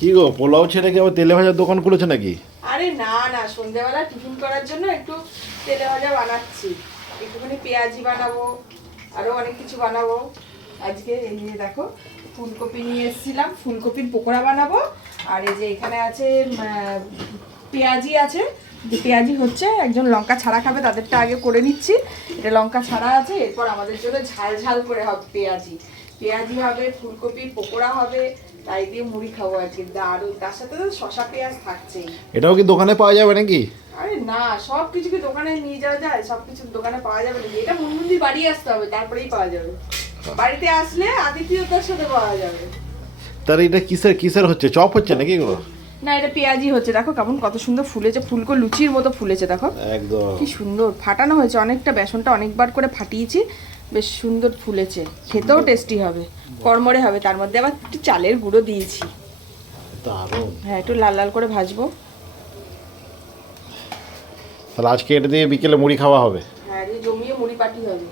কি গো, পোলাও ছেড়ে কি আবার তেলে ভাজার দোকান খুলেছে নাকি? আরে না না, সন্ধ্যাবেলা টিফিন করার জন্য একটু তেলে ভাজা বানাচ্ছি, একটুখানি পেঁয়াজি বানাবো, আরো অনেক কিছু বানাবো। আজকে এই যে দেখো ফুলকপি নিয়ে এসেছিলাম, ফুলকপির পকোড়া বানাবো। আর এই যে এখানে আছে পেঁয়াজি আছে, যে পেঁয়াজি হচ্ছে, একজন লঙ্কা ছাড়া খাবে তাদেরটা আগে করে নিচ্ছি। এটা লঙ্কা ছাড়া আছে, এরপর আমাদের জন্য ঝাল ঝাল করে হবে পেঁয়াজি। পেঁয়াজি হবে, ফুলকপির পকোড়া হবে, তাই দিয়ে মুড়ি খাবো আজকে দারুণ। তার সাথে তো শশা পেঁয়াজ থাকছেই। এটাও কি দোকানে পাওয়া যাবে নাকি? আরে না, সব কিছু কি দোকানে নিয়ে যাওয়া যায়? সব কিছু দোকানে পাওয়া যাবে না, এটা মুনমুন্দির বাড়ি আসতে হবে, তারপরেই পাওয়া যাবে। বাড়িতে আসলে আতিথেয়তার সাথে পাওয়া যাবে। তার এটা কিসের কিসের হচ্ছে, চপ হচ্ছে নাকি গো? না, এটা পেঁয়াজি হচ্ছে। দেখো কেমন কত সুন্দর ফুলেছে, ফুলকো লুচির মতো ফুলেছে দেখো, একদম কি সুন্দর ফাটানো হয়েছে। অনেকটা বেসনটা অনেকবার করে ফাটিয়েছি, বেশ সুন্দর ফুলেছে, খেতেও টেস্টি হবে, কড়মড়ে হবে। তার মধ্যে আবার একটু চালের গুঁড়ো দিয়েছি। দারুণ। হ্যাঁ, একটু লাল লাল করে ভাজবো। তাহলে আজকে এটা দিয়ে বিকেলে মুড়ি খাওয়া হবে। হ্যাঁ, জমিয়ে মুড়ি পাটি হবে।